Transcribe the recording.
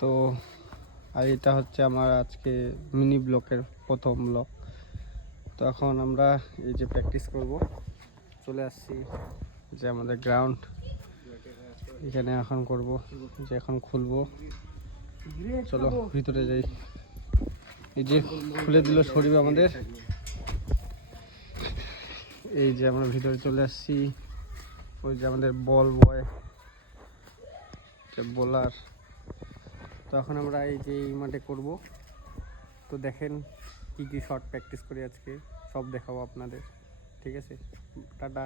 তো আর এটা হচ্ছে আমার আজকে মিনি ব্লকের প্রথম ব্লক। তো এখন আমরা এই যে প্র্যাকটিস করব, চলে আসছি যে আমাদের গ্রাউন্ড, এখানে এখন করব, যে এখন খুলবো। চলো ভিতরে যাই। এই যে খুলে দিল শরীফ আমাদের, এই যে আমরা ভিতরে চলে আসছি। ওই যে আমাদের বল বয়, বোলার। তো এখন আমরা এই যে এই মাঠে করব। তো দেখেন কি কি শট প্র্যাকটিস করি আজকে, সব দেখাবো আপনাদের। ঠিক আছে, টাটা।